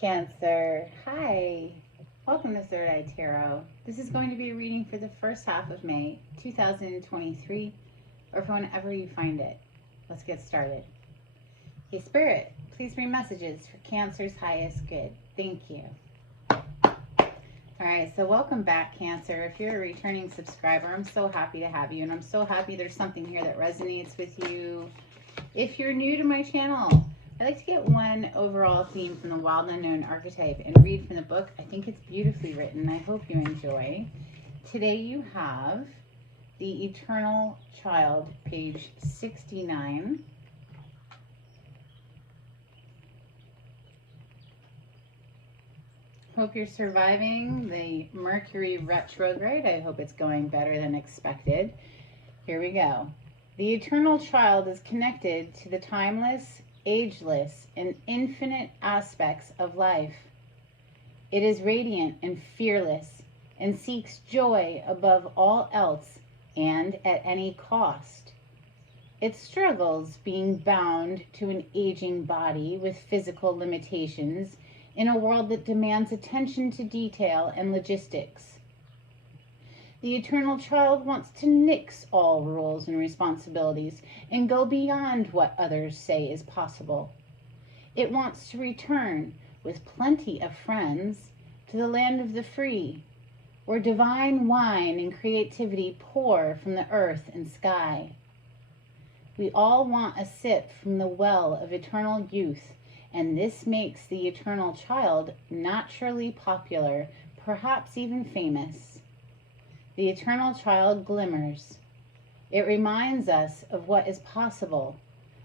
Cancer, hi. Welcome to Third Eye Tarot. This is going to be a reading for the first half of May 2023, or for whenever you find it. Let's get started. Hey, Spirit, please bring messages for Cancer's highest good. Thank you. All right, so welcome back, Cancer. If you're a returning subscriber, I'm so happy to have you, and I'm so happy there's something here that resonates with you. If you're new to my channel, I like to get one overall theme from the Wild Unknown archetype and read from the book. I think it's beautifully written. I hope you enjoy. Today you have The Eternal Child, page 69. Hope you're surviving the Mercury retrograde. I hope it's going better than expected. Here we go. The eternal child is connected to the timeless, ageless, and infinite aspects of life. It is radiant and fearless and seeks joy above all else and at any cost. It struggles being bound to an aging body with physical limitations in a world that demands attention to detail and logistics. The eternal child wants to nix all rules and responsibilities and go beyond what others say is possible. It wants to return with plenty of friends to the land of the free, where divine wine and creativity pour from the earth and sky. We all want a sip from the well of eternal youth, and this makes the eternal child naturally popular, perhaps even famous. The eternal child glimmers. It reminds us of what is possible,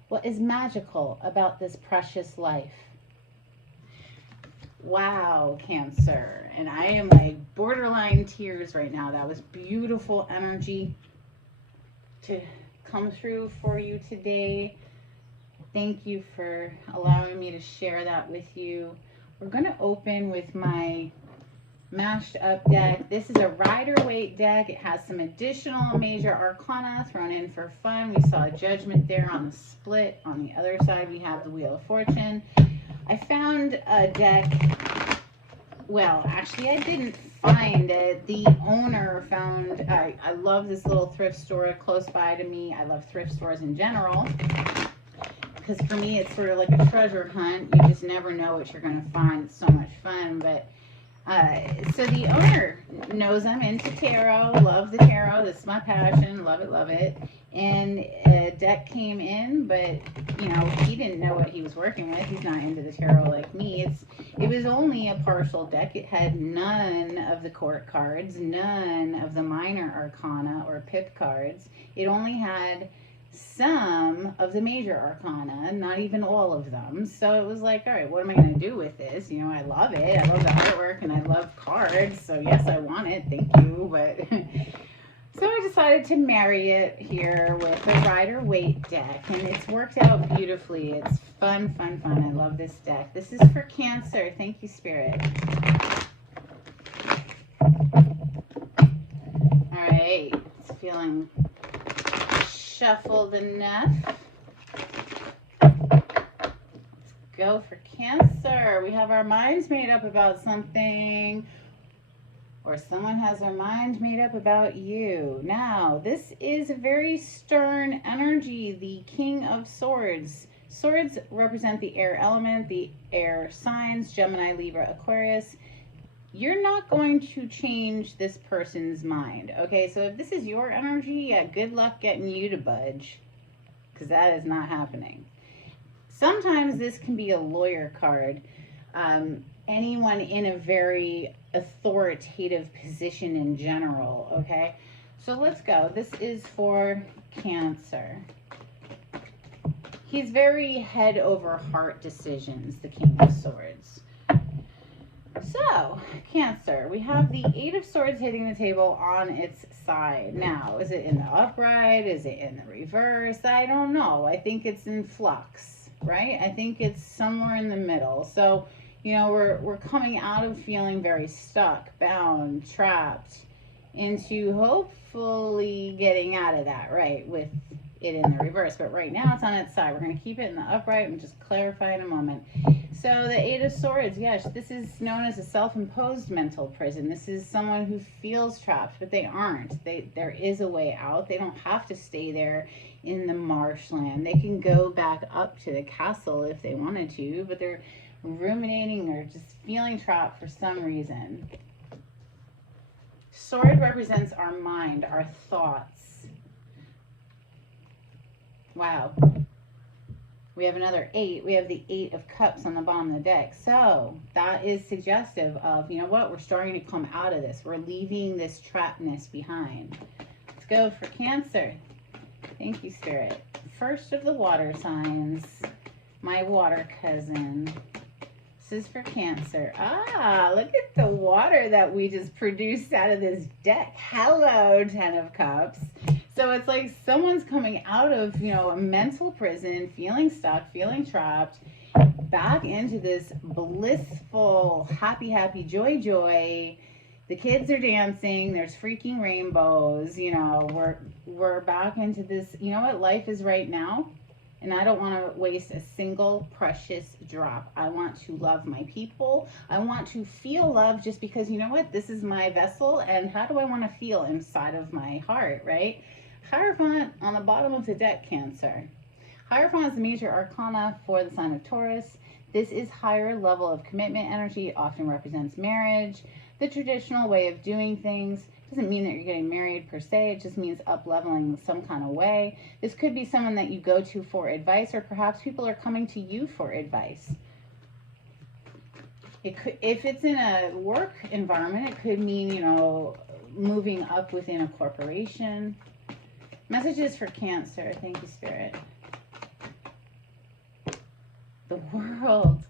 what is magical about this precious life. Wow, Cancer. And I am like borderline tears right now. That was beautiful energy to come through for you today. Thank you for allowing me to share that with you. We're going to open with my mashed up deck. This is a Rider-Waite deck. It has some additional major arcana thrown in for fun. We saw Judgment there on the split. On the other side, we have the Wheel of Fortune. I found a deck. Well, actually, I didn't find it. The owner found. I love this little thrift store close by to me. I love thrift stores in general, because for me, it's sort of like a treasure hunt. You just never know what you're going to find. It's so much fun. But so the owner knows I'm into tarot, love the tarot. This is my passion. Love it, love it. And a deck came in, but you know, he didn't know what he was working with. He's not into the tarot like me. It was only a partial deck. It had none of the court cards, none of the minor arcana or pip cards. It only had some of the major arcana, not even all of them. So it was like, all right, what am I going to do with this? You know, I love it. I love the artwork and I love cards. So yes, I want it. Thank you. But so I decided to marry it here with a Rider-Waite deck, and it's worked out beautifully. It's fun, fun, fun. I love this deck. This is for Cancer. Thank you, Spirit. All right. It's feeling shuffled enough. Let's go for Cancer. We have our minds made up about something, or someone has their mind made up about you. Now, this is a very stern energy, the King of Swords. Swords represent the air element, the air signs, Gemini, Libra, Aquarius. You're not going to change this person's mind, okay? So if this is your energy, yeah, good luck getting you to budge, because that is not happening. Sometimes this can be a lawyer card. Anyone in a very authoritative position in general, okay? So let's go. This is for Cancer. He's very head over heart decisions, the King of Swords. So, Cancer, we have the Eight of Swords hitting the table on its side. Now, is it in the upright? Is it in the reverse? I don't know. I think it's in flux, right? I think it's somewhere in the middle. So, you know, we're coming out of feeling very stuck, bound, trapped, into hopefully getting out of that, right? With it in the reverse, but right now it's on its side. We're going to keep it in the upright and just clarify in a moment. So the Eight of Swords, yes, this is known as a self-imposed mental prison. This is someone who feels trapped, but they aren't. There is a way out. They don't have to stay there in the marshland. They can go back up to the castle if they wanted to, but they're ruminating or just feeling trapped for some reason. Sword represents our mind, our thoughts. Wow. We have another 8. We have the 8 of Cups on the bottom of the deck. So that is suggestive of, you know what, we're starting to come out of this. We're leaving this trappedness behind. Let's go for Cancer. Thank you, Spirit. First of the water signs, my water cousin. This is for Cancer. Ah, look at the water that we just produced out of this deck. Hello, 10 of Cups. So it's like someone's coming out of, you know, a mental prison, feeling stuck, feeling trapped, back into this blissful, happy, joy. The kids are dancing. There's freaking rainbows. You know, we're back into this. You know what life is right now? And I don't want to waste a single precious drop. I want to love my people. I want to feel love just because, you know what? This is my vessel. And how do I want to feel inside of my heart, right? Hierophant on the bottom of the deck, Cancer. Hierophant is the major arcana for the sign of Taurus. This is higher level of commitment energy. It often represents marriage, the traditional way of doing things. Doesn't mean that you're getting married per se. It just means up-leveling some kind of way. This could be someone that you go to for advice, or perhaps people are coming to you for advice. It could, if it's in a work environment, it could mean, you know, moving up within a corporation. Messages for Cancer. Thank you, Spirit. The World.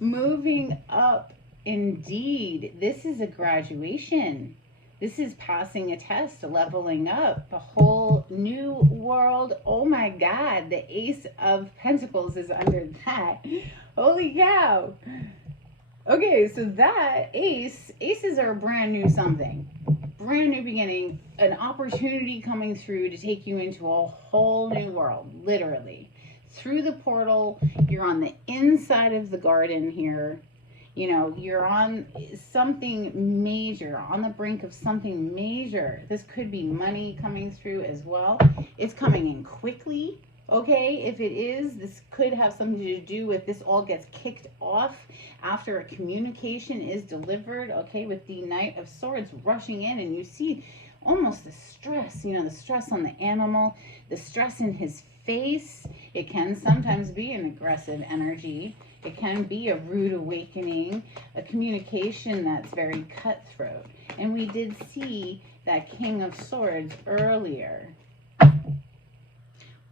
Moving up, indeed. This is a graduation. This is passing a test, leveling up, a whole new world. Oh my God, the Ace of Pentacles is under that. Holy cow. Okay, so that aces are a brand new something. Brand new beginning, an opportunity coming through to take you into a whole new world, literally. Through the portal, you're on the inside of the garden here. You know, you're on something major, on the brink of something major. This could be money coming through as well. It's coming in quickly, okay? If it is, this could have something to do with this all gets kicked off after a communication is delivered, okay? With the Knight of Swords rushing in, and you see almost the stress, you know, the stress on the animal, the stress in his face. It can sometimes be an aggressive energy. It can be a rude awakening, a communication that's very cutthroat. And we did see that King of Swords earlier.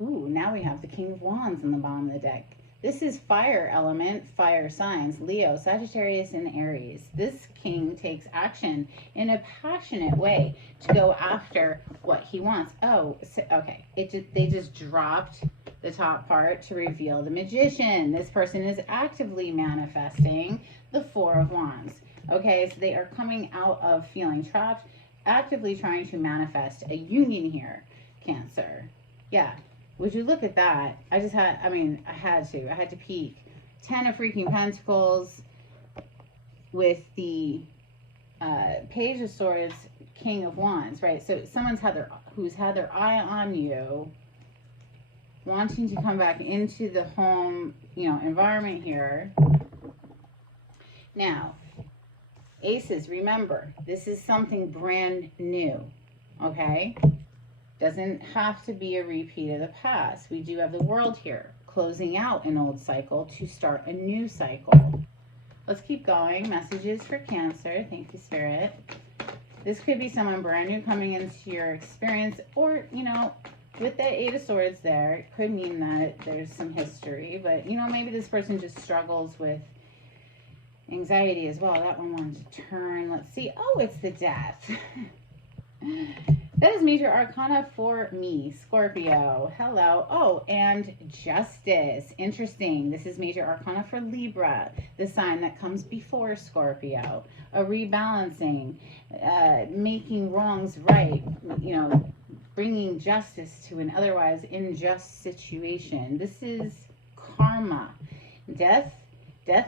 Ooh, now we have the King of Wands on the bottom of the deck. This is fire element, fire signs, Leo, Sagittarius, and Aries. This king takes action in a passionate way to go after what he wants. Oh, okay. They just dropped the top part to reveal the Magician. This person is actively manifesting the Four of Wands. Okay, so they are coming out of feeling trapped, actively trying to manifest a union here, Cancer. Yeah. Would you look at that? I had to peek. 10 of freaking Pentacles with the Page of Swords, King of Wands, right? So someone's who's had their eye on you, wanting to come back into the home, you know, environment here. Now, Aces, remember, this is something brand new, okay? Doesn't have to be a repeat of the past. We do have the World here, closing out an old cycle to start a new cycle. Let's keep going. Messages for Cancer. Thank you, Spirit. This could be someone brand new coming into your experience, or, you know, with that Eight of Swords there, it could mean that there's some history, but, you know, maybe this person just struggles with anxiety as well. That one wanted to turn. Let's see. Oh, it's the Death. That is major arcana for me, Scorpio. Hello. Oh, and Justice. Interesting. This is major arcana for Libra, the sign that comes before Scorpio. A rebalancing, making wrongs right, you know, bringing justice to an otherwise unjust situation. This is karma. Death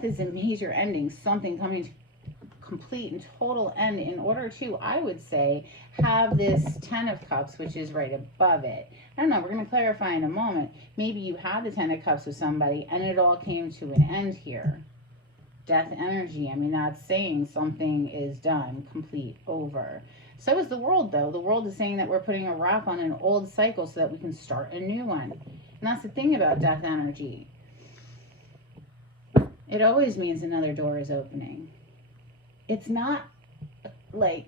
is a major ending, something coming to complete and total end in order to, I would say, have this 10 of Cups, which is right above it. I don't know, we're going to clarify in a moment. Maybe you had the 10 of Cups with somebody and it all came to an end here. Death energy, I mean, that's saying something is done, complete, over. So is the world, though. The world is saying that we're putting a wrap on an old cycle so that we can start a new one. And that's the thing about death energy. It always means another door is opening. It's not like,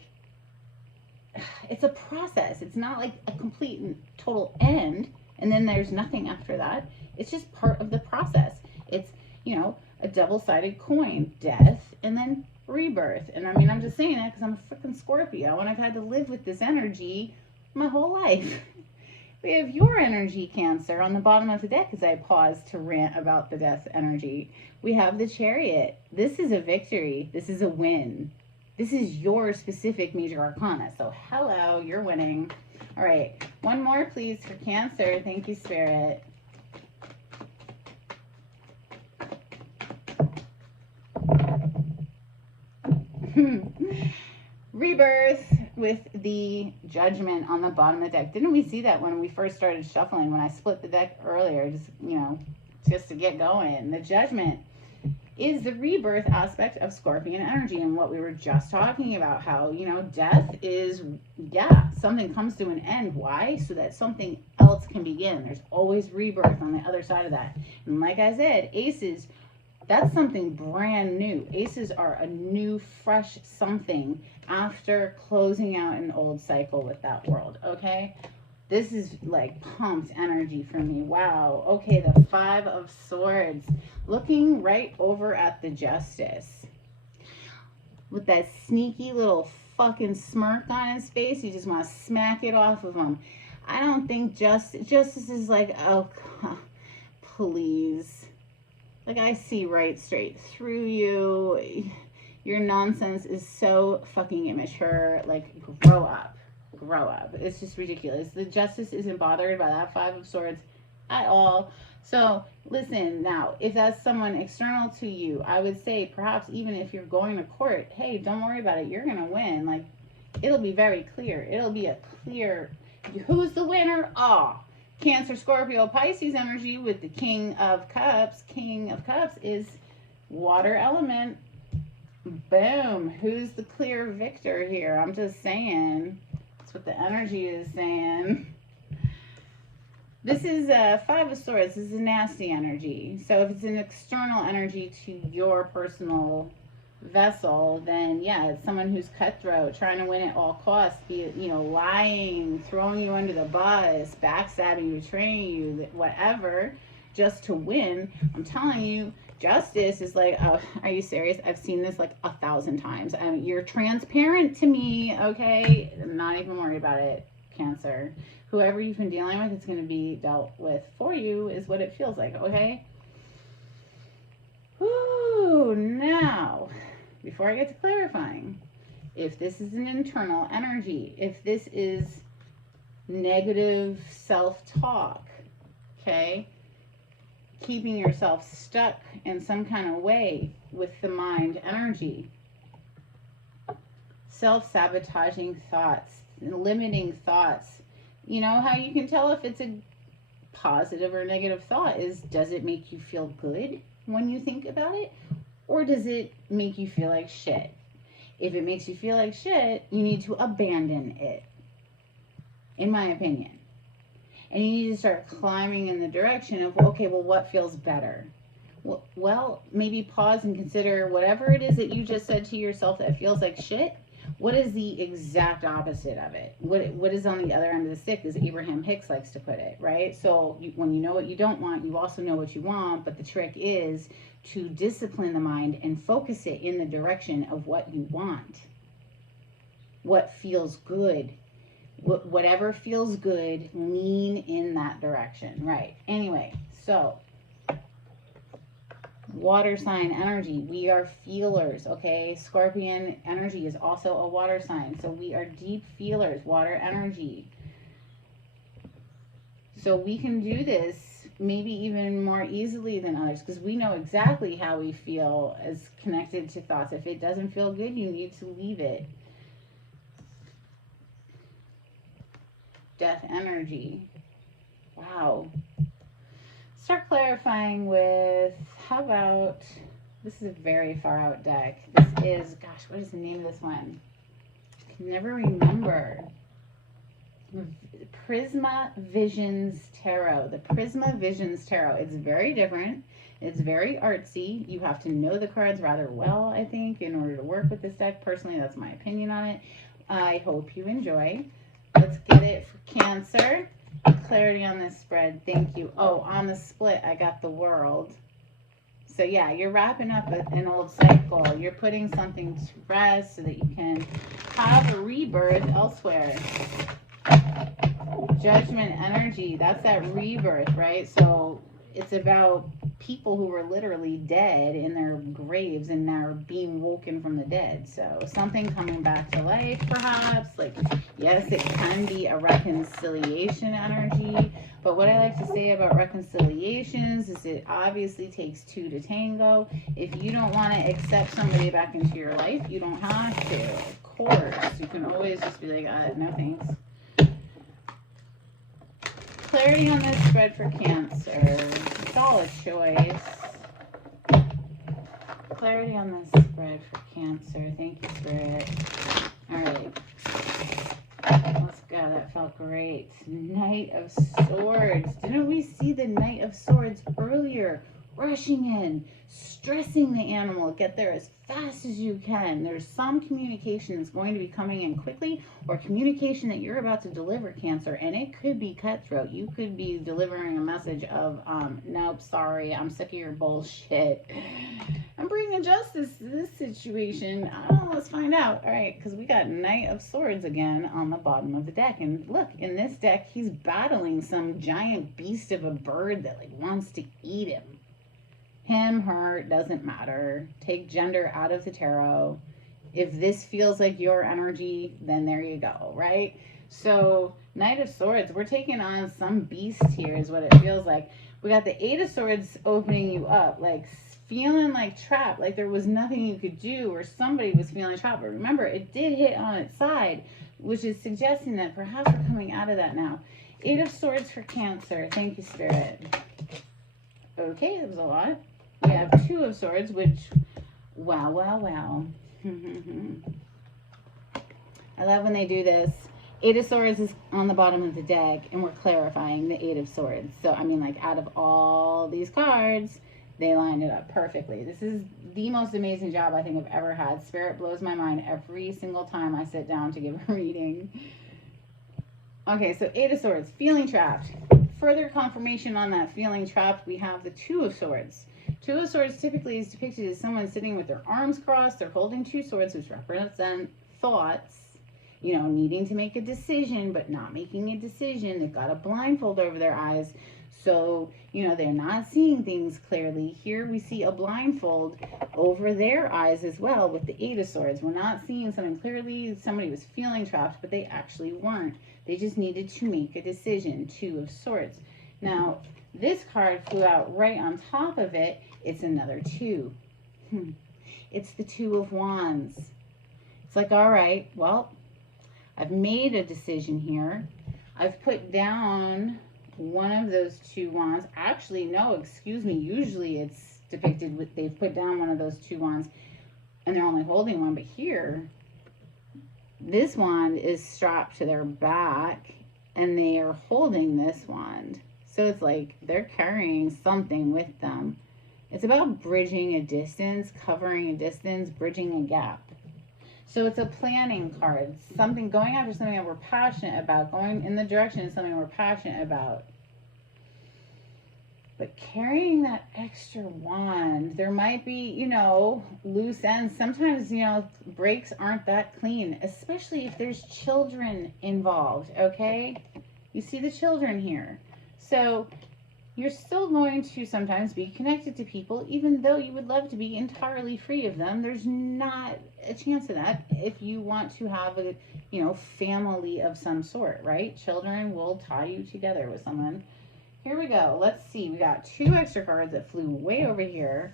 it's a process. It's not like a complete and total end and then there's nothing after that. It's just part of the process. It's, you know, a double-sided coin, death and then rebirth. And I mean, I'm just saying that because I'm a freaking Scorpio and I've had to live with this energy my whole life. We have your energy, Cancer, on the bottom of the deck as I pause to rant about the death energy. We have the Chariot. This is a victory. This is a win. This is your specific major arcana. So hello, you're winning. All right, one more please for Cancer. Thank you, Spirit. Rebirth with the Judgment on the bottom of the deck. Didn't we see that when we first started shuffling, when I split the deck earlier, just, you know, just to get going? The Judgment is the rebirth aspect of Scorpion energy and what we were just talking about, how, you know, death is, yeah, something comes to an end. Why? So that something else can begin. There's always rebirth on the other side of that. And like I said, aces, that's something brand new. Aces are a new, fresh something after closing out an old cycle with that world, okay? This is like pumped energy for me. Wow. Okay, the 5 of Swords. Looking right over at the Justice. With that sneaky little fucking smirk on his face. You just want to smack it off of him. I don't think Justice is like, oh, God, please. Like, I see right straight through you. Your nonsense is so fucking immature. Like, grow up. Grow up. It's just ridiculous. The Justice isn't bothered by that 5 of Swords at all. So, listen, now, if that's someone external to you, I would say perhaps even if you're going to court, hey, don't worry about it. You're going to win. Like, it'll be very clear. It'll be a clear, who's the winner? Oh, Cancer, Scorpio, Pisces energy with the King of Cups. King of Cups is water element. Boom. Who's the clear victor here? I'm just saying. That's what the energy is saying. This is 5 of Swords. This is a nasty energy. So if it's an external energy to your personal vessel, then yeah, it's someone who's cutthroat, trying to win at all costs, be it, you know, lying, throwing you under the bus, backstabbing you, betraying you, whatever, just to win. I'm telling you, Justice is like, oh, are you serious? I've seen this like 1,000 times. You're transparent to me, okay? I'm not even worried about it, Cancer. Whoever you've been dealing with, it's going to be dealt with for you, is what it feels like, okay? Ooh, now, before I get to clarifying, if this is an internal energy, if this is negative self-talk, okay, keeping yourself stuck in some kind of way with the mind energy, self-sabotaging thoughts, limiting thoughts. You know how you can tell if it's a positive or negative thought is, does it make you feel good when you think about it? Or does it make you feel like shit? If it makes you feel like shit, you need to abandon it, in my opinion. And you need to start climbing in the direction of, okay, well, what feels better? Well, maybe pause and consider whatever it is that you just said to yourself that feels like shit. What is the exact opposite of it? What is on the other end of the stick, as Abraham Hicks likes to put it, right? So when you know what you don't want, you also know what you want. But the trick is to discipline the mind and focus it in the direction of what you want. What feels good. Whatever feels good, lean in that direction, right? Anyway, so water sign energy, we are feelers, okay? Scorpion energy is also a water sign, so we are deep feelers. Water energy, So we can do this maybe even more easily than others because we know exactly how we feel as connected to thoughts. If it doesn't feel good, you need to leave it. Death energy. Wow. Start clarifying with, how about, this is a very far out deck. This is, gosh, what is the name of this one? I can never remember. Prisma Visions Tarot. The Prisma Visions Tarot. It's very different. It's very artsy. You have to know the cards rather well, I think, in order to work with this deck. Personally, that's my opinion on it. I hope you enjoy. Let's get it for Cancer. Clarity on this spread. Thank you. Oh, on the split, I got the World. So yeah, you're wrapping up an old cycle. You're putting something to rest so that you can have a rebirth elsewhere. Judgment energy, that's that rebirth, right? So it's about people who were literally dead in their graves and now are being woken from the dead. So something coming back to life, perhaps. Like, yes, it can be a reconciliation energy, but what I like to say about reconciliations is it obviously takes two to tango. If you don't want to accept somebody back into your life, you don't have to. Of course, you can always just be like, no thanks. Clarity on this spread for Cancer. It's all a choice. Clarity on this spread for Cancer. Thank you, Spirit. All right. Let's go. That felt great. Knight of Swords. Didn't we see the Knight of Swords earlier? Rushing in, stressing the animal. Get there as fast as you can. There's some communication that's going to be coming in quickly, or communication that you're about to deliver, Cancer, and it could be cutthroat. You could be delivering a message of, nope, sorry, I'm sick of your bullshit. I'm bringing justice to this situation. Oh, let's find out. All right, because we got Knight of Swords again on the bottom of the deck. And look, in this deck, he's battling some giant beast of a bird that like wants to eat him. Him, her, doesn't matter. Take gender out of the tarot. If this feels like your energy, then there you go, right? So, Knight of Swords, we're taking on some beast here is what it feels like. We got the Eight of Swords opening you up, like feeling like trapped, like there was nothing you could do, or somebody was feeling trapped. But remember, it did hit on its side, which is suggesting that perhaps we're coming out of that now. Eight of Swords for Cancer. Thank you, Spirit. Okay, that was a lot. We have Two of Swords, which, wow, wow, wow. I love when they do this. Eight of Swords is on the bottom of the deck, and we're clarifying the Eight of Swords. So, I mean, like, out of all these cards, they lined it up perfectly. This is the most amazing job I think I've ever had. Spirit blows my mind every single time I sit down to give a reading. Okay, so Eight of Swords, feeling trapped. Further confirmation on that feeling trapped, we have the Two of Swords. Two of Swords typically is depicted as someone sitting with their arms crossed. They're holding two swords, which represent thoughts, you know, needing to make a decision, but not making a decision. They've got a blindfold over their eyes. So, you know, they're not seeing things clearly. Here we see a blindfold over their eyes as well with the Eight of Swords. We're not seeing something clearly. Somebody was feeling trapped, but they actually weren't. They just needed to make a decision. Two of Swords. Now, this card flew out right on top of it. It's another two. It's the Two of Wands. It's like, all right, well, I've made a decision here. I've put down one of those two wands. Actually, no, excuse me. Usually it's depicted with they've put down one of those two wands and they're only holding one. But here, this wand is strapped to their back and they are holding this wand. So it's like they're carrying something with them. It's about bridging a distance, covering a distance, bridging a gap. So it's a planning card, something going after something that we're passionate about, going in the direction of something we're passionate about. But carrying that extra wand, there might be, you know, loose ends. Sometimes, you know, breaks aren't that clean, especially if there's children involved, okay? You see the children here. So, you're still going to sometimes be connected to people, even though you would love to be entirely free of them. There's not a chance of that if you want to have a, family of some sort, right? Children will tie you together with someone. Here we go. Let's see. We got 2 extra cards that flew way over here.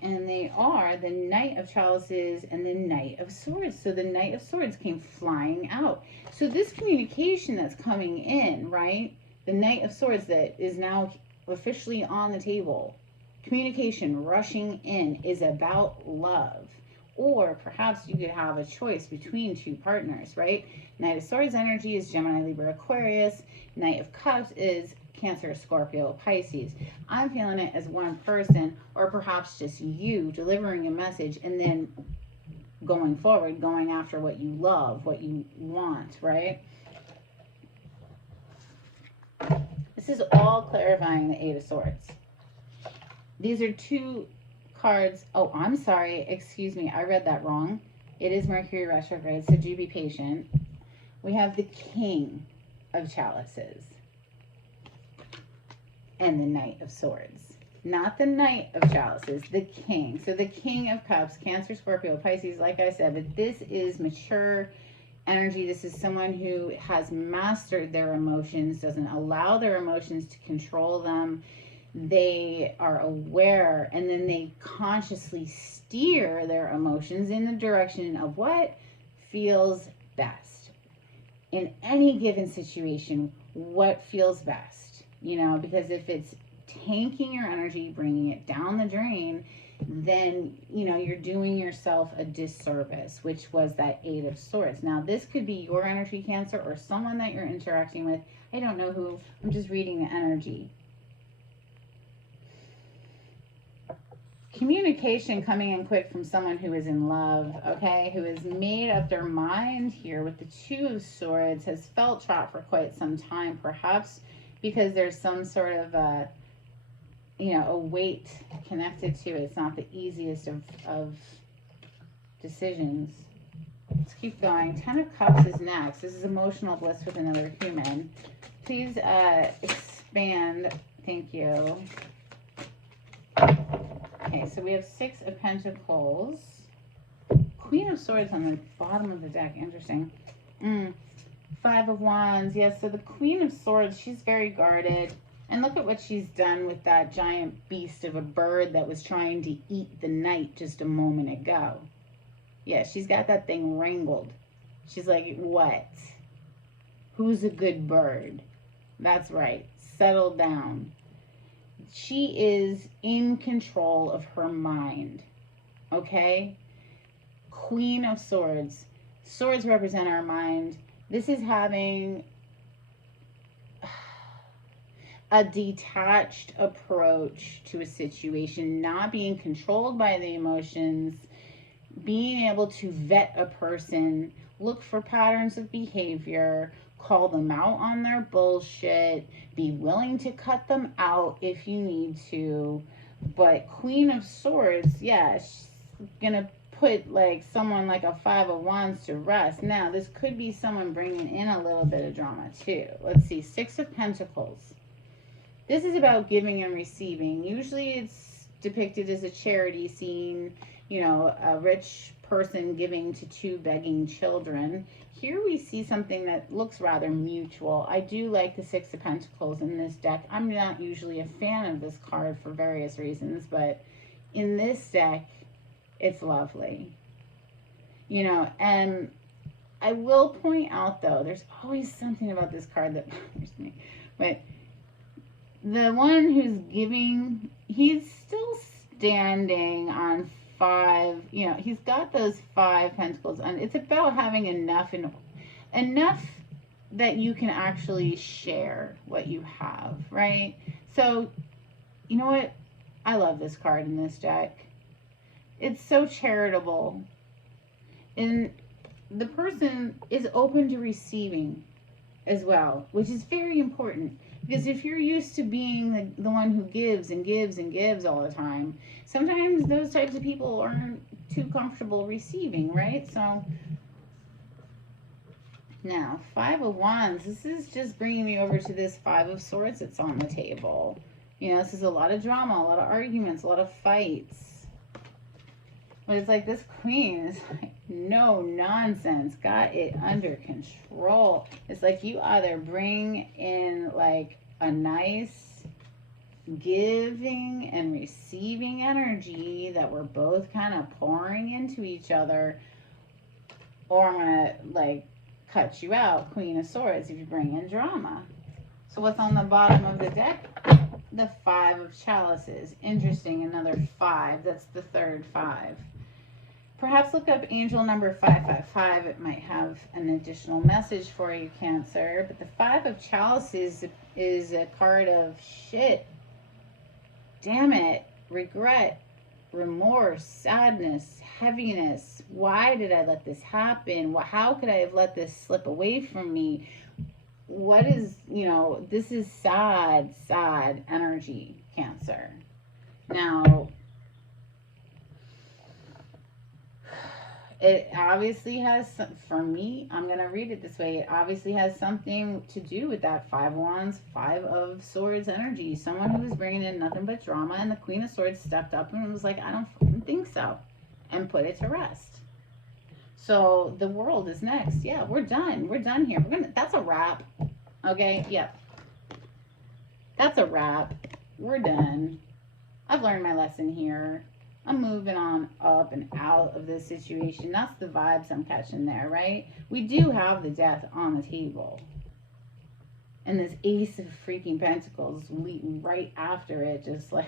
And they are the Knight of Chalices and the Knight of Swords. So the Knight of Swords came flying out. So this communication that's coming in, right? The Knight of Swords that is now officially on the table. Communication rushing in is about love. Or perhaps you could have a choice between 2 partners, right? Knight of Swords energy is Gemini, Libra, Aquarius. Knight of Cups is Cancer, Scorpio, Pisces. I'm feeling it as one person, or perhaps just you delivering a message and then going forward, going after what you love, what you want, right? This is all clarifying the 8 of Swords. These are 2 cards. Oh, I'm sorry. Excuse me. I read that wrong. It is Mercury retrograde, so do be patient. We have the King of Chalices and the Knight of Swords. Not the Knight of Chalices, the King. So the King of Cups, Cancer, Scorpio, Pisces, like I said, but this is mature energy. This is someone who has mastered their emotions, doesn't allow their emotions to control them. They are aware, and then they consciously steer their emotions in the direction of what feels best. In any given situation, what feels best, because if it's tanking your energy, bringing it down the drain, then, you're doing yourself a disservice, which was that 8 of Swords. Now, this could be your energy, Cancer, or someone that you're interacting with. I don't know who. I'm just reading the energy. Communication coming in quick from someone who is in love, okay, who has made up their mind here with the 2 of Swords, has felt trapped for quite some time, perhaps because there's some sort of a weight connected to it. It's not the easiest of decisions. Let's keep going. 10 of Cups is next. This is emotional bliss with another human. Please expand. Thank you. Okay, so we have 6 of Pentacles. Queen of Swords on the bottom of the deck. Interesting. 5 of Wands. Yes, so the Queen of Swords, she's very guarded. And look at what she's done with that giant beast of a bird that was trying to eat the knight just a moment ago. Yeah, she's got that thing wrangled. She's like, what? Who's a good bird? That's right. Settle down. She is in control of her mind. Okay? Queen of Swords. Swords represent our mind. This is having a detached approach to a situation, not being controlled by the emotions, being able to vet a person, look for patterns of behavior, call them out on their bullshit, be willing to cut them out if you need to. But Queen of Swords, yeah, she's gonna put like someone like a 5 of Wands to rest. Now, this could be someone bringing in a little bit of drama too. Let's see, 6 of Pentacles. This is about giving and receiving. Usually it's depicted as a charity scene, a rich person giving to 2 begging children. Here we see something that looks rather mutual. I do like the 6 of Pentacles in this deck. I'm not usually a fan of this card for various reasons, but in this deck, it's lovely. And I will point out, though, there's always something about this card that bothers me. But the one who's giving, he's still standing on 5, he's got those 5 pentacles, and it's about having enough that you can actually share what you have, right? So, you know what? I love this card in this deck. It's so charitable, and the person is open to receiving as well, which is very important. Because if you're used to being the one who gives and gives and gives all the time, sometimes those types of people aren't too comfortable receiving, right? So Now, Five of Wands, this is just bringing me over to this Five of Swords that's on the table. You know, this is a lot of drama, a lot of arguments, a lot of fights. But it's like this Queen is like, no nonsense, got it under control. It's like you either bring in like a nice giving and receiving energy that we're both kind of pouring into each other, or I'm going to like cut you out, Queen of Swords, if you bring in drama. So what's on the bottom of the deck? The Five of Chalices. Interesting, another 5. That's the third 5. Perhaps look up angel number 555. It might have an additional message for you, Cancer. But the Five of Chalices is a card of shit. Damn it. Regret, remorse, sadness, heaviness. Why did I let this happen? How could I have let this slip away from me? What is, you know, this is sad, sad energy, Cancer. Now, it obviously has, for me, I'm going to read it this way. It obviously has something to do with that Five of Wands, Five of Swords energy. Someone who was bringing in nothing but drama, and the Queen of Swords stepped up and was like, I don't fucking think so, and put it to rest. So the world is next. Yeah, we're done. We're done here. That's a wrap. Okay, yep. That's a wrap. We're done. I've learned my lesson here. I'm moving on up and out of this situation. That's the vibes I'm catching there, right? We do have the death on the table. And this Ace of freaking Pentacles right after it, just like,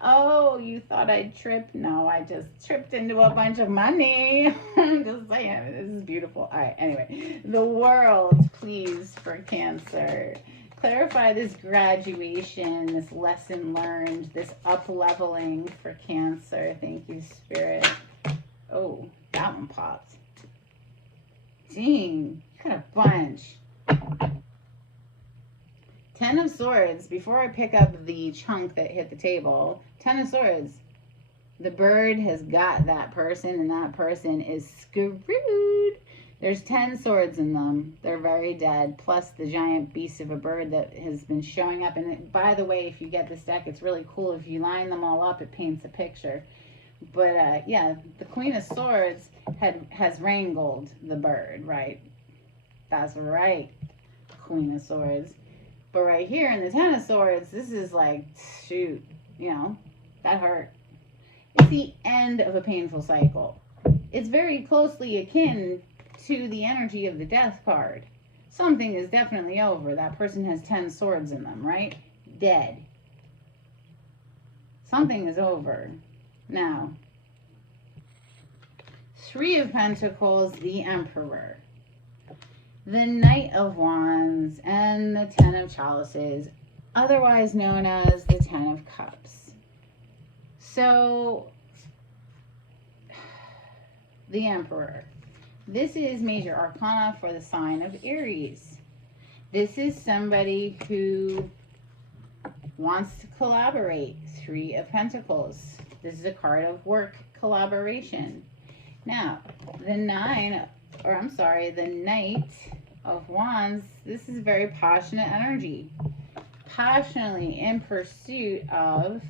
oh, you thought I'd trip? No, I just tripped into a bunch of money. I'm just saying, this is beautiful. All right, anyway, the World, please, for Cancer. Clarify this graduation, this lesson learned, this up-leveling for Cancer. Thank you, Spirit. Oh, that one popped. Dang, you got a bunch. Ten of Swords. Before I pick up the chunk that hit the table, Ten of Swords. The bird has got that person, and that person is screwed. There's 10 swords in them. They're very dead, plus the giant beast of a bird that has been showing up. And by the way, if you get this deck, it's really cool. If you line them all up, it paints a picture. But yeah, the Queen of Swords has wrangled the bird, right? That's right, Queen of Swords. But right here in the Ten of Swords, this is like, shoot, you know, that hurt. It's the end of a painful cycle. It's very closely akin to the energy of the Death card. Something is definitely over. That person has 10 swords in them, right? Dead. Something is over. Now, Three of Pentacles, the Emperor, the Knight of Wands, and the Ten of Chalices, otherwise known as the Ten of Cups. So, the Emperor. This is major arcana for the sign of Aries. This is somebody who wants to collaborate. Three of Pentacles. This is a card of work collaboration. Now, the Knight of Wands, this is very passionate energy. Passionately in pursuit of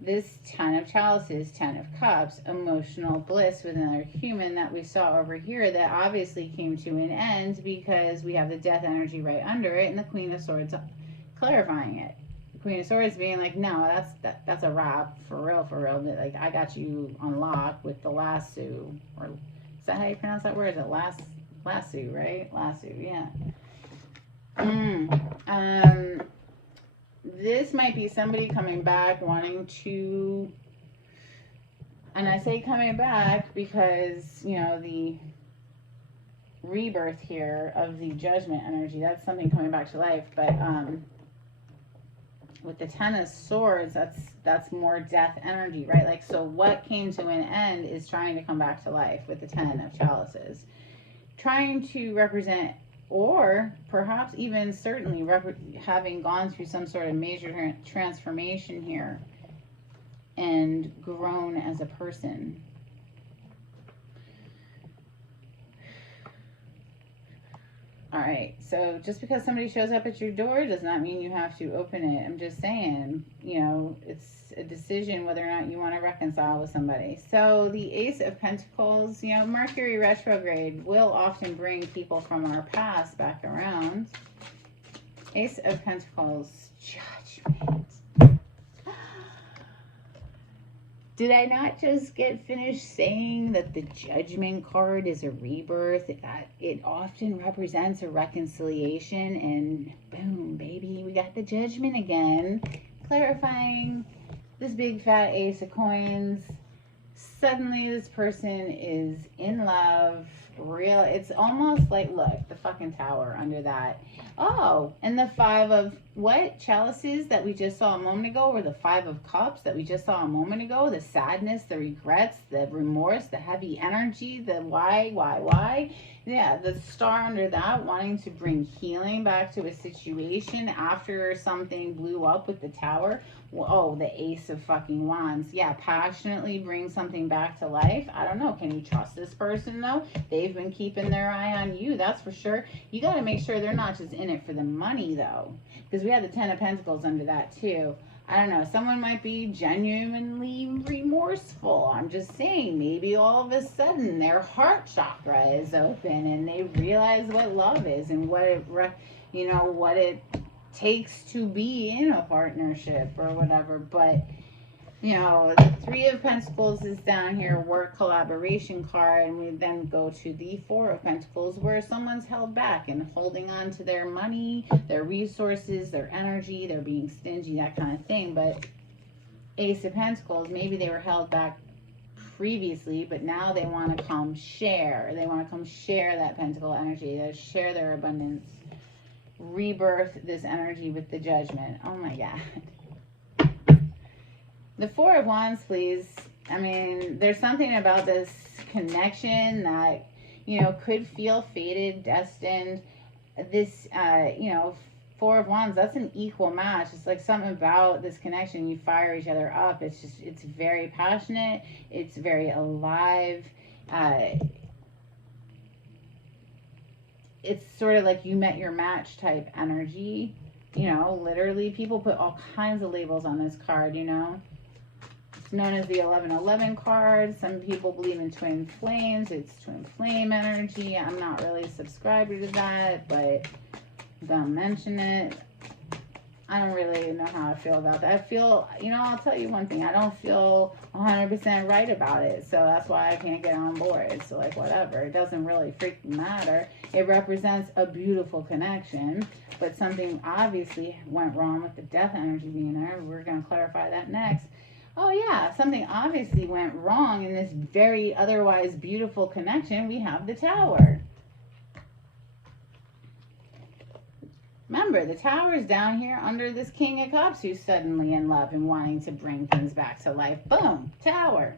this Ten of Chalices, Ten of Cups, emotional bliss with another human that we saw over here that obviously came to an end because we have the death energy right under it and the Queen of Swords clarifying it. The Queen of Swords being like, no, that's a wrap, for real. Like, I got you on lock with the lasso. Or is that how you pronounce that word? Is it lasso, right? Lasso, yeah. This might be somebody coming back wanting to, and I say coming back because, you know, the rebirth here of the Judgment energy, that's something coming back to life. But with the Ten of Swords, that's more death energy, right? Like, so what came to an end is trying to come back to life with the Ten of Chalices, trying to represent, or perhaps even certainly having gone through some sort of major transformation here and grown as a person. All right, so just because somebody shows up at your door does not mean you have to open it. I'm just saying, you know, it's a decision whether or not you want to reconcile with somebody. So the Ace of Pentacles, you know, Mercury retrograde will often bring people from our past back around. Ace of Pentacles, Judgment. Did I not just get finished saying that the Judgment card is a rebirth? That it often represents a reconciliation, and boom, baby, we got the Judgment again. Clarifying this big fat Ace of Coins. Suddenly this person is in love. Real, it's almost like, look, the fucking Tower under that. Oh, and the Five of what? Chalices that we just saw a moment ago, or the Five of Cups that we just saw a moment ago. The sadness, the regrets, the remorse, the heavy energy, the why. Yeah, the Star under that, wanting to bring healing back to a situation after something blew up with the Tower. Oh, the Ace of fucking Wands. Yeah, passionately bring something back to life. I don't know. Can you trust this person, though? They've been keeping their eye on you, that's for sure. You got to make sure they're not just in it for the money, though. Because we have the Ten of Pentacles under that, too. I don't know. Someone might be genuinely remorseful. I'm just saying, maybe all of a sudden their heart chakra is open and they realize what love is and what it, you know, what it takes to be in a partnership or whatever. But you know, the Three of Pentacles is down here, work collaboration card, and we then go to the Four of Pentacles, where someone's held back and holding on to their money, their resources, their energy, they're being stingy, that kind of thing. But Ace of Pentacles, maybe they were held back previously, but now they want to come share. They want to come share that pentacle energy, they share their abundance, rebirth this energy with the Judgment. Oh my God. The Four of Wands, please. I mean, there's something about this connection that, you know, could feel fated, destined. This, you know, Four of Wands, that's an equal match. It's like something about this connection. You fire each other up. It's just, it's very passionate. It's very alive. It's sort of like you met your match type energy. You know, literally, people put all kinds of labels on this card, you know. It's known as the 1111 card. Some people believe in twin flames. It's twin flame energy. I'm not really a subscriber to that, but I'm gonna mention it. I don't really know how I feel about that. I feel, you know, I'll tell you one thing. I don't feel 100% right about it. So that's why I can't get on board. So, like, whatever. It doesn't really freaking matter. It represents a beautiful connection. But something obviously went wrong with the death energy being there. We're going to clarify that next. Oh, yeah. Something obviously went wrong in this very otherwise beautiful connection. We have the Tower. Remember, the Tower is down here under this King of Cups who's suddenly in love and wanting to bring things back to life. Boom, Tower.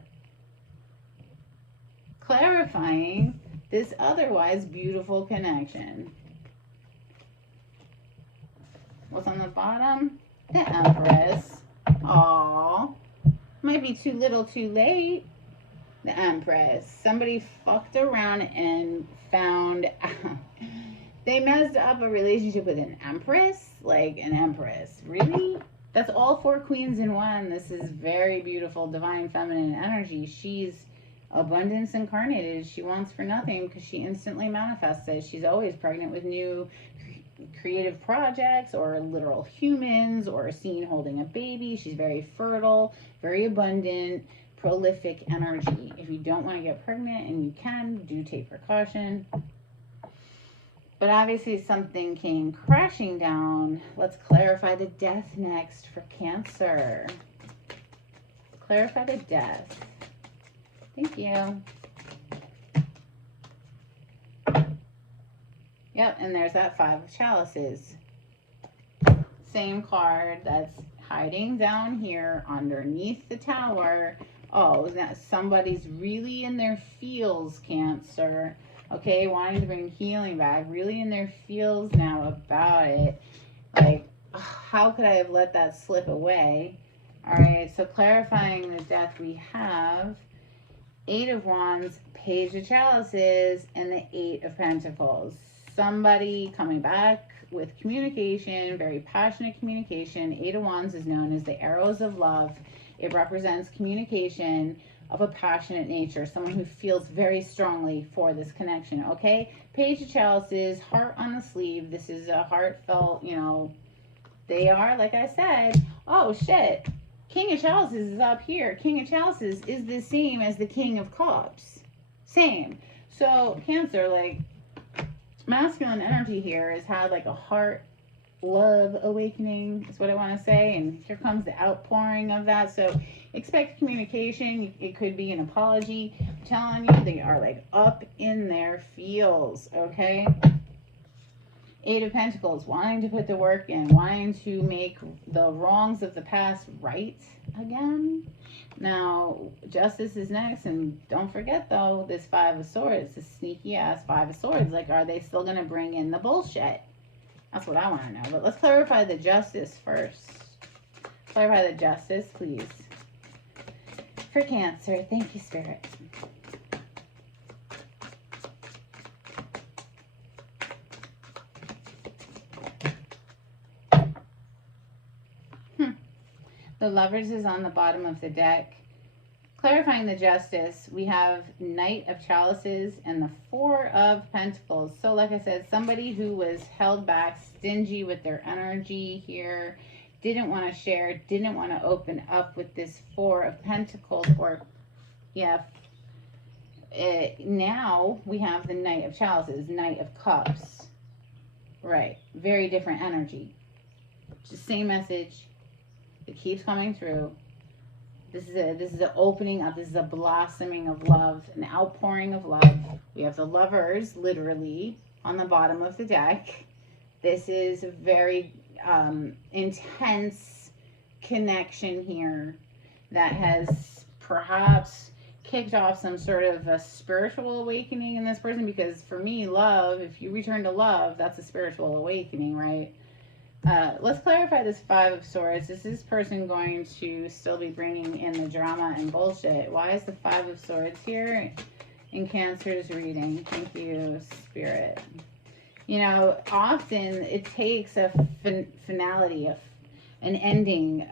Clarifying this otherwise beautiful connection. What's on the bottom? The Empress. Aww. Might be too little too late. The Empress. Somebody fucked around and found out. They messed up a relationship with an empress? Like an empress. Really? That's all four queens in one. This is very beautiful, divine feminine energy. She's abundance incarnated. She wants for nothing because she instantly manifests it. She's always pregnant with new creative projects or literal humans or seen holding a baby. She's very fertile, very abundant, prolific energy. If you don't want to get pregnant, and you can, do take precaution. But obviously something came crashing down. Let's clarify the death next for Cancer. Clarify the death. Thank you. Yep, and there's that Five of Chalices. Same card that's hiding down here underneath the Tower. Oh, that somebody's really in their feels, Cancer. Okay, wanting to bring healing back, really in their feels now about it. Like, how could I have let that slip away? All right, so clarifying the death, we have Eight of Wands, Page of Chalices, and the Eight of Pentacles. somebody coming back with communication, very passionate communication. Eight of Wands is known as the arrows of love. It represents communication of a passionate nature, someone who feels very strongly for this connection, okay? Page of Chalices, heart on the sleeve. This is a heartfelt, you know, they are, like I said, oh shit, King of Chalices is up here. King of Chalices is the same as the King of Cups. Same. So, Cancer, like, masculine energy here has had like a heart love awakening is what I want to say, and here comes the outpouring of that. So expect communication. It could be an apology. I'm telling you, they are like up in their feels, okay? Eight of Pentacles, wanting to put the work in, wanting to make the wrongs of the past right again. Now, Justice is next, and don't forget though, this Five of Swords, this sneaky ass Five of Swords. Like, are they still gonna bring in the bullshit? That's what I want to know. But let's clarify the Justice first. Clarify the Justice, please. For Cancer, thank you, Spirit. The Lovers is on the bottom of the deck. Clarifying the Justice, we have Knight of Chalices and the Four of Pentacles. So like I said, somebody who was held back, stingy with their energy here, didn't want to share, didn't want to open up with this Four of Pentacles, or yeah, now we have the Knight of Chalices, Knight of Cups. Right, very different energy. Just same message. It keeps coming through. This is an opening up. This is a blossoming of love, an outpouring of love. We have the Lovers literally on the bottom of the deck. This is a very intense connection here that has perhaps kicked off some sort of a spiritual awakening in this person, because for me, love, if you return to love, that's a spiritual awakening, right? Let's clarify this Five of Swords. Is this person going to still be bringing in the drama and bullshit? Why is the Five of Swords here in Cancer's reading? Thank you, Spirit. You know, often it takes a finality, an ending,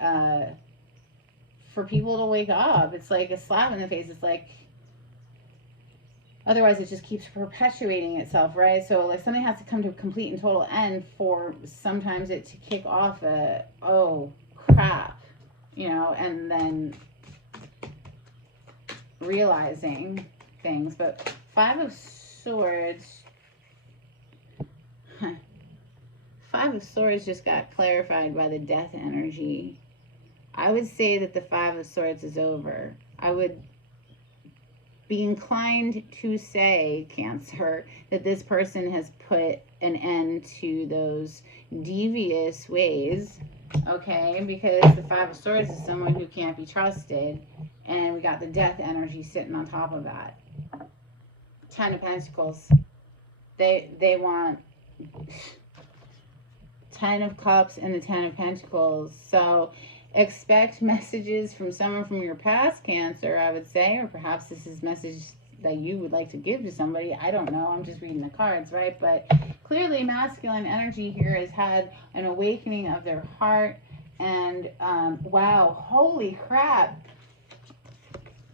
for people to wake up. It's like a slap in the face. It's like, otherwise, it just keeps perpetuating itself, right? So, like, something has to come to a complete and total end for sometimes it to kick off a, oh, crap, you know, and then realizing things. But Five of Swords, Five of Swords just got clarified by the Death energy. I would say that the Five of Swords is over. I would be inclined to say, Cancer, that this person has put an end to those devious ways, okay? Because the Five of Swords is someone who can't be trusted, and we got the Death energy sitting on top of that. Ten of Pentacles. They want Ten of Cups and the Ten of Pentacles. So expect messages from someone from your past, Cancer, I would say, or perhaps this is message that you would like to give to somebody. I don't know. I'm just reading the cards, right? But clearly masculine energy here has had an awakening of their heart. And wow, holy crap.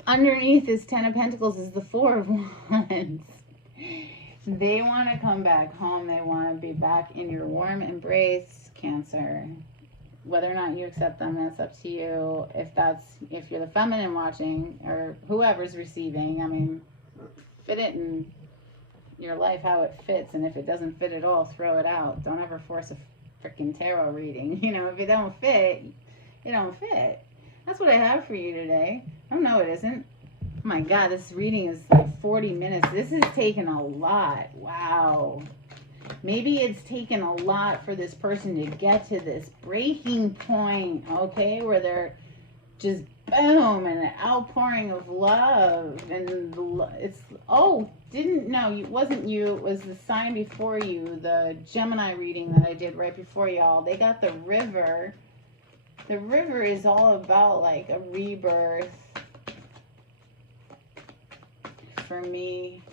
Underneath this Ten of Pentacles is the Four of Wands. They want to come back home. They want to be back in your warm embrace, Cancer. Whether or not you accept them, that's up to you. If you're the feminine watching, or whoever's receiving, I mean, fit it in your life how it fits. And if it doesn't fit at all, throw it out. Don't ever force a freaking tarot reading. You know, if it don't fit, it don't fit. That's what I have for you today. Oh, no, it isn't. Oh my God, this reading is like 40 minutes. This is taking a lot. Wow. Maybe it's taken a lot for this person to get to this breaking point, okay, where they're just boom, and an outpouring of love. And it's, oh, didn't know, it wasn't you, it was the sign before you, the Gemini reading that I did right before y'all. They got the River. The River is all about like a rebirth for me.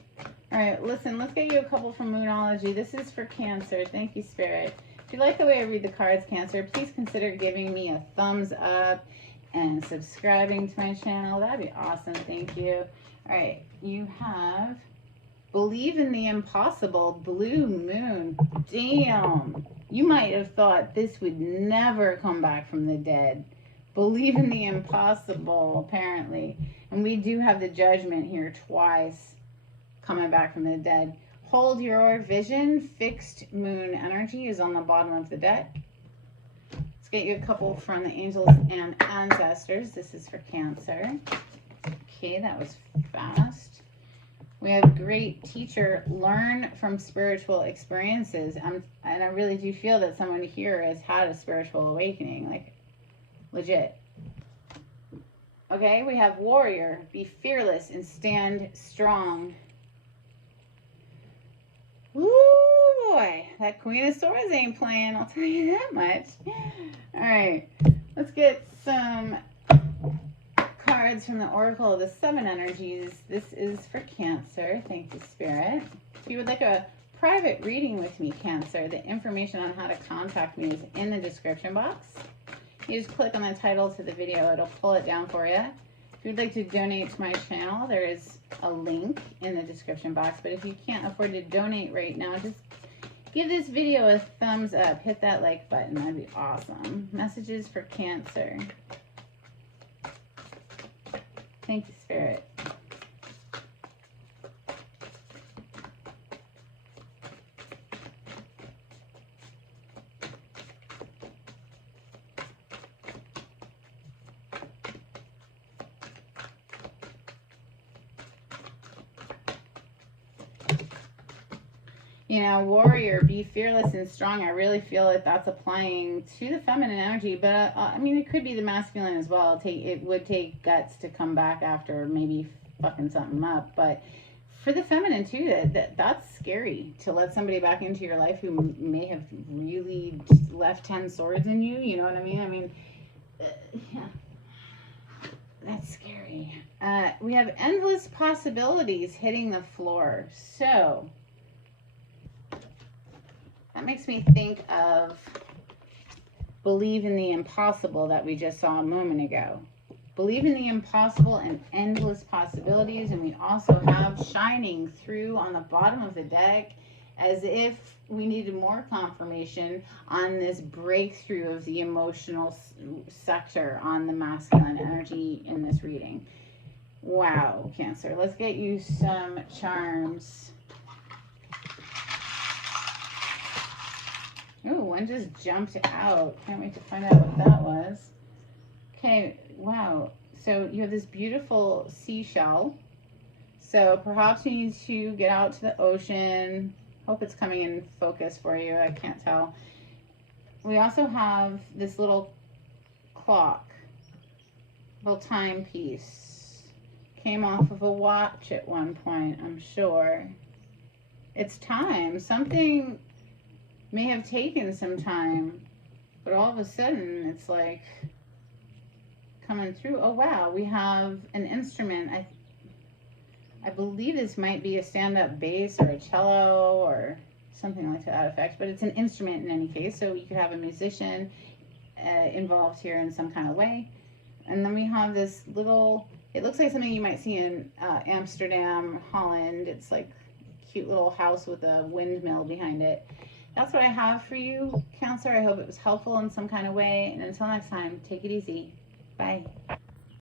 All right, listen, let's get you a couple from Moonology. This is for Cancer. Thank you, Spirit. If you like the way I read the cards, Cancer, please consider giving me a thumbs up and subscribing to my channel. That'd be awesome. Thank you. All right, you have Believe in the Impossible, Blue Moon. Damn. You might have thought this would never come back from the dead. Believe in the impossible, apparently. And we do have the Judgment here twice coming back from the dead. Hold your vision. Fixed moon energy is on the bottom of the deck. Let's get you a couple from the angels and ancestors. This is for Cancer. Okay, that was fast. We have great teacher. Learn from spiritual experiences. And I really do feel that someone here has had a spiritual awakening, like legit. Okay, we have Warrior. Be fearless and stand strong. Woo boy, that Queen of Swords ain't playing, I'll tell you that much. All right, let's get some cards from the Oracle of the Seven Energies. This is for Cancer. Thank you, Spirit. If you would like a private reading with me, Cancer, the information on how to contact me is in the description box. You just click on the title to the video. It'll pull it down for you. If you'd like to donate to my channel, there is a link in the description box. But if you can't afford to donate right now, just give this video a thumbs up. Hit that like button. That'd be awesome. Messages for Cancer. Thank you, Spirit. You know, Warrior, be fearless and strong. I really feel that that's applying to the feminine energy, but I mean, it could be the masculine as well. It would take guts to come back after maybe fucking something up, but for the feminine too, that's scary to let somebody back into your life who may have really left 10 swords in you. You know what I mean? I mean, yeah, that's scary. We have endless possibilities hitting the floor. So that makes me think of Believe in the Impossible that we just saw a moment ago. Believe in the impossible and endless possibilities. And we also have Shining Through on the bottom of the deck, as if we needed more confirmation on this breakthrough of the emotional sector on the masculine energy in this reading. Wow, Cancer. Let's get you some charms. Ooh, one just jumped out. Can't wait to find out what that was. Okay, wow. So you have this beautiful seashell. So perhaps you need to get out to the ocean. Hope it's coming in focus for you. I can't tell. We also have this little clock, little timepiece. Came off of a watch at one point, I'm sure. It's time. Something may have taken some time, but all of a sudden it's like coming through. Oh wow, we have an instrument. I believe this might be a stand-up bass or a cello or something like that effect, but it's an instrument in any case, so you could have a musician involved here in some kind of way. And then we have this little, it looks like something you might see in Amsterdam, Holland. It's like a cute little house with a windmill behind it. That's what I have for you, Cancer. I hope it was helpful in some kind of way. And until next time, take it easy. Bye.